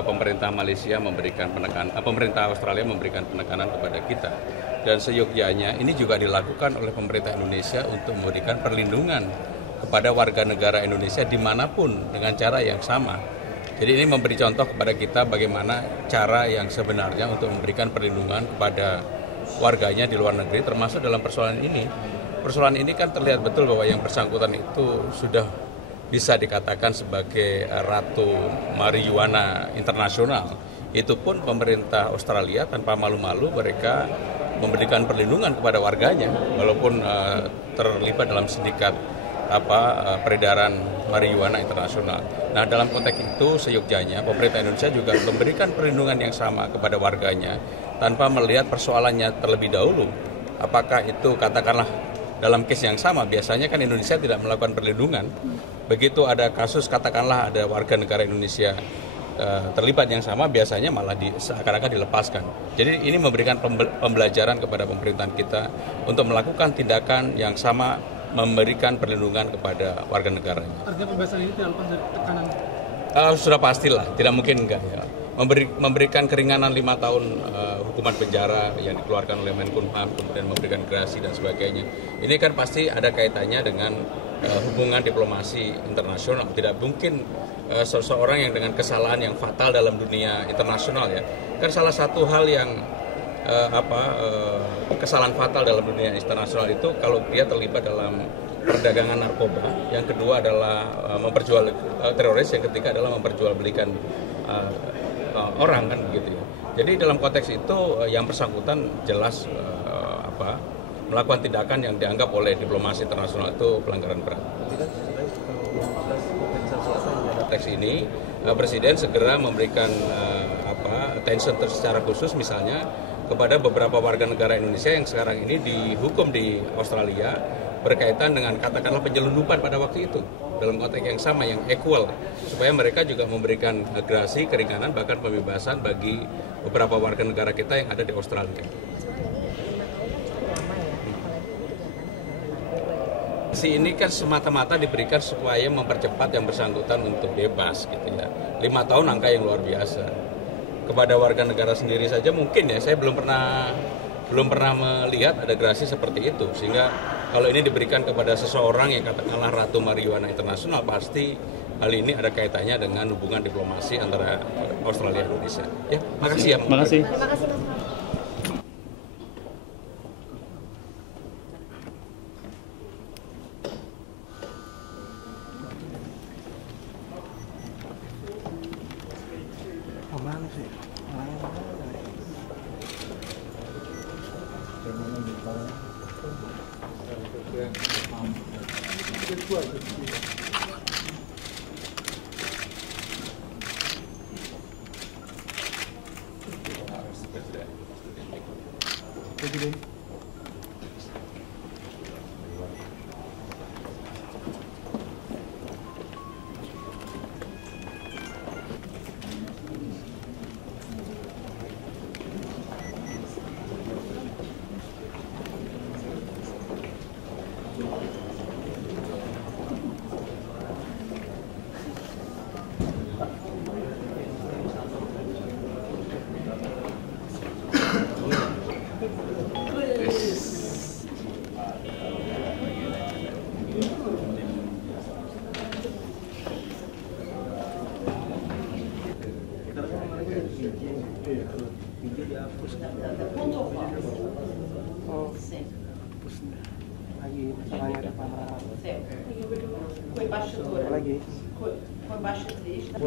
pemerintah Malaysia memberikan pemerintah Australia memberikan penekanan kepada kita. Dan seyogyanya ini juga dilakukan oleh pemerintah Indonesia untuk memberikan perlindungan kepada warga negara Indonesia dimanapun dengan cara yang sama. Jadi ini memberi contoh kepada kita bagaimana cara yang sebenarnya untuk memberikan perlindungan kepada warganya di luar negeri, termasuk dalam persoalan ini. Persoalan ini kan terlihat betul bahwa yang bersangkutan itu sudah bisa dikatakan sebagai ratu marijuana internasional. Itu pun pemerintah Australia tanpa malu-malu mereka memberikan perlindungan kepada warganya, walaupun terlibat dalam sindikat peredaran marijuana internasional. Nah, dalam konteks itu seyogyanya pemerintah Indonesia juga memberikan perlindungan yang sama kepada warganya tanpa melihat persoalannya terlebih dahulu. Apakah itu katakanlah dalam case yang sama, biasanya kan Indonesia tidak melakukan perlindungan. Begitu ada kasus katakanlah ada warga negara Indonesia terlibat yang sama, biasanya malah seakan-akan dilepaskan. Jadi ini memberikan pembelajaran kepada pemerintahan kita untuk melakukan tindakan yang sama, memberikan perlindungan kepada warga negaranya. Artinya pembahasan ini tidak lepas dari tekanan? Sudah pastilah, tidak mungkin enggak ya. Memberikan keringanan 5 tahun hukuman penjara yang dikeluarkan oleh Menkumham, kemudian memberikan gerasi dan sebagainya. Ini kan pasti ada kaitannya dengan hubungan diplomasi internasional. Tidak mungkin seseorang yang dengan kesalahan yang fatal dalam dunia internasional ya. Kan salah satu hal yang kesalahan fatal dalam dunia internasional itu kalau dia terlibat dalam perdagangan narkoba, yang kedua adalah memperjual teroris, yang ketiga adalah memperjualbelikan orang kan begitu ya. Jadi dalam konteks itu yang bersangkutan jelas melakukan tindakan yang dianggap oleh diplomasi internasional itu pelanggaran berat. Konteks ini Presiden segera memberikan attention secara khusus misalnya kepada beberapa warga negara Indonesia yang sekarang ini dihukum di Australia berkaitan dengan katakanlah penyelundupan pada waktu itu dalam konteks yang sama, yang equal, supaya mereka juga memberikan gerasi, keringanan, bahkan pembebasan bagi beberapa warga negara kita yang ada di Australia. Ini kan semata-mata diberikan supaya mempercepat yang bersangkutan untuk bebas gitu ya. 5 tahun angka yang luar biasa. Kepada warga negara sendiri saja mungkin ya, saya belum pernah melihat ada gerasi seperti itu, sehingga kalau ini diberikan kepada seseorang yang katakanlah ratu marijuana internasional, pasti hal ini ada kaitannya dengan hubungan diplomasi antara Australia dan Indonesia. Ya, makasih ya. Makasih. Terima kasih, Mas. Com a embaixadora. Com a embaixadorista.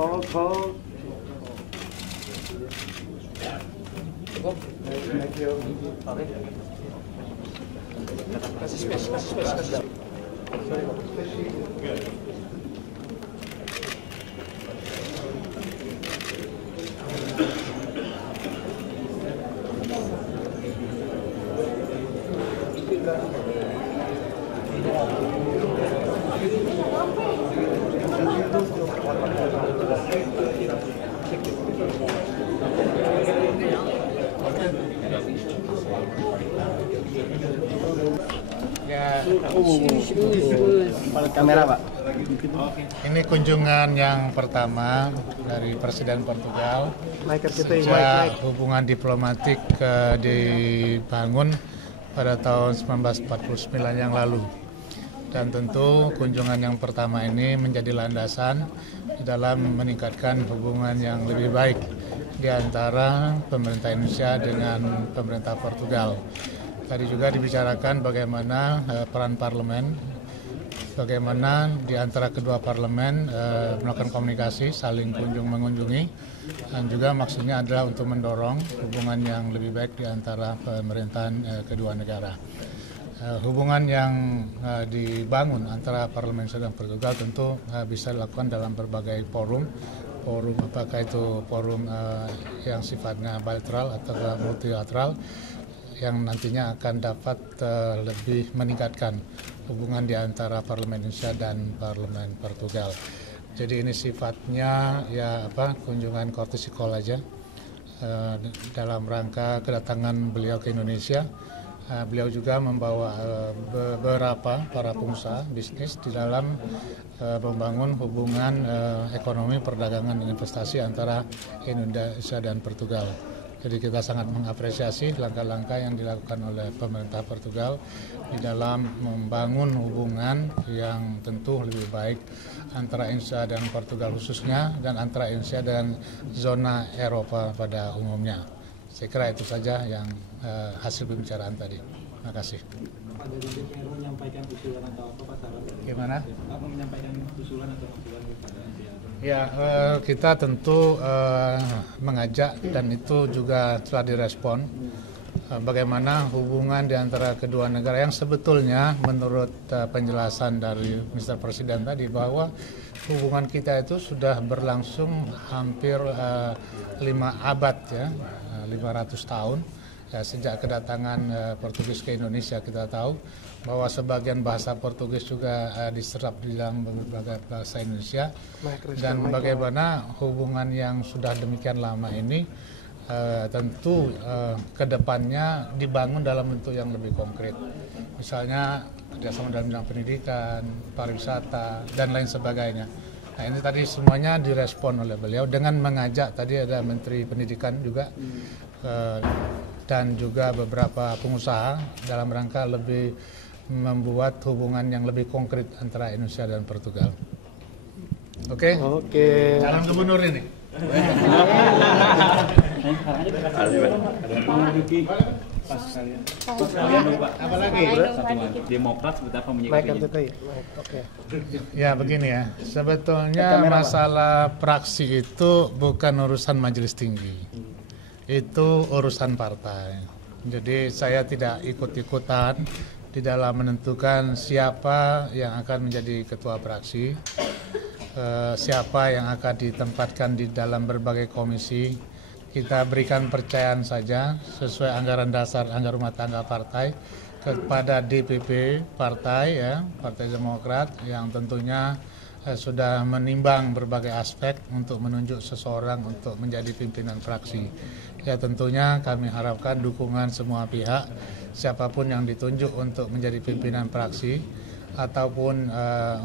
Hold. Kasih space. Kamera, Pak. Ini kunjungan yang pertama dari Presiden Portugal sejak hubungan diplomatik dibangun pada tahun 1949 yang lalu. Dan tentu kunjungan yang pertama ini menjadi landasan di dalam meningkatkan hubungan yang lebih baik di antara pemerintah Indonesia dengan pemerintah Portugal. Tadi juga dibicarakan bagaimana peran parlemen, bagaimana di antara kedua parlemen melakukan komunikasi, saling kunjung-mengunjungi, dan juga maksudnya adalah untuk mendorong hubungan yang lebih baik di antara pemerintahan kedua negara. Hubungan yang dibangun antara parlemen Indonesia dan Portugal tentu bisa dilakukan dalam berbagai forum apakah itu forum yang sifatnya bilateral atau multilateral, yang nantinya akan dapat lebih meningkatkan hubungan di antara parlemen Indonesia dan parlemen Portugal. Jadi ini sifatnya kunjungan courtesy call aja dalam rangka kedatangan beliau ke Indonesia. Beliau juga membawa beberapa para pengusaha bisnis di dalam membangun hubungan ekonomi, perdagangan, dan investasi antara Indonesia dan Portugal. Jadi kita sangat mengapresiasi langkah-langkah yang dilakukan oleh pemerintah Portugal di dalam membangun hubungan yang tentu lebih baik antara Indonesia dan Portugal khususnya, dan antara Indonesia dan zona Eropa pada umumnya. Saya kira itu saja yang hasil pembicaraan tadi. Terima kasih. Ada yang menyampaikan usulan atau apa Pak Sarah? Gimana? Apa menyampaikan usulan atau masukan kepada Ya, kita tentu mengajak, dan itu juga telah direspon, bagaimana hubungan di antara kedua negara yang sebetulnya menurut penjelasan dari Mr. Presiden tadi bahwa hubungan kita itu sudah berlangsung hampir 5 abad ya, 500 tahun. Ya, sejak kedatangan Portugis ke Indonesia kita tahu bahwa sebagian bahasa Portugis juga diserap di dalam berbagai bahasa Indonesia, dan bagaimana hubungan yang sudah demikian lama ini tentu kedepannya dibangun dalam bentuk yang lebih konkret, misalnya kerjasama dalam bidang pendidikan, pariwisata, dan lain sebagainya. Nah, ini tadi semuanya direspon oleh beliau dengan mengajak, tadi ada Menteri Pendidikan juga dan juga beberapa pengusaha dalam rangka lebih membuat hubungan yang lebih konkret antara Indonesia dan Portugal. Oke. Calon gubernur ini. Apa lagi? Demokrat seperti apa menyikapinya? Ya begini ya, sebetulnya masalah praksi itu bukan urusan majelis tinggi, itu urusan partai. Jadi saya tidak ikut-ikutan di dalam menentukan siapa yang akan menjadi ketua praksi, siapa yang akan ditempatkan di dalam berbagai komisi. Kita berikan percayaan saja sesuai anggaran dasar anggaran rumah tangga partai kepada DPP partai ya, Partai Demokrat, yang tentunya sudah menimbang berbagai aspek untuk menunjuk seseorang untuk menjadi pimpinan fraksi. Ya tentunya kami harapkan dukungan semua pihak, siapapun yang ditunjuk untuk menjadi pimpinan fraksi ataupun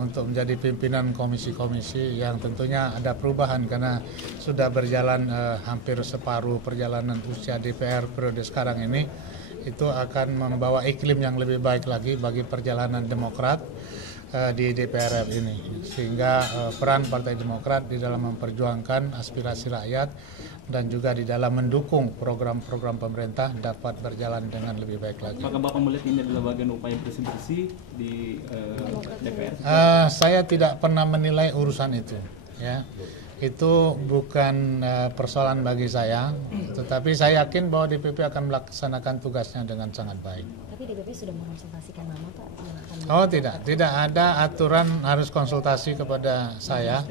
untuk menjadi pimpinan komisi-komisi, yang tentunya ada perubahan karena sudah berjalan hampir separuh perjalanan usia DPR periode sekarang ini, itu akan membawa iklim yang lebih baik lagi bagi perjalanan Demokrat di DPR ini, sehingga peran Partai Demokrat di dalam memperjuangkan aspirasi rakyat dan juga di dalam mendukung program-program pemerintah dapat berjalan dengan lebih baik lagi. Apakah Bapak melihat ini adalah bagian upaya bersih-bersih di DPR? Saya tidak pernah menilai urusan itu, ya. itu bukan persoalan bagi saya, tetapi saya yakin bahwa DPP akan melaksanakan tugasnya dengan sangat baik. Tapi DPP sudah mengonsultasikan nama Pak? Oh tidak ada aturan harus konsultasi kepada saya,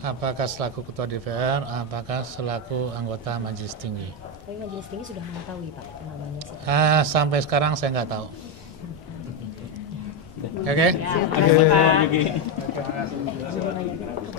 apakah selaku Ketua DPR, apakah selaku anggota Majelis Tinggi. Tapi Majelis Tinggi sudah mengetahui Pak namanya sih? Sampai sekarang saya nggak tahu. Oke? Terima kasih Pak Yogi.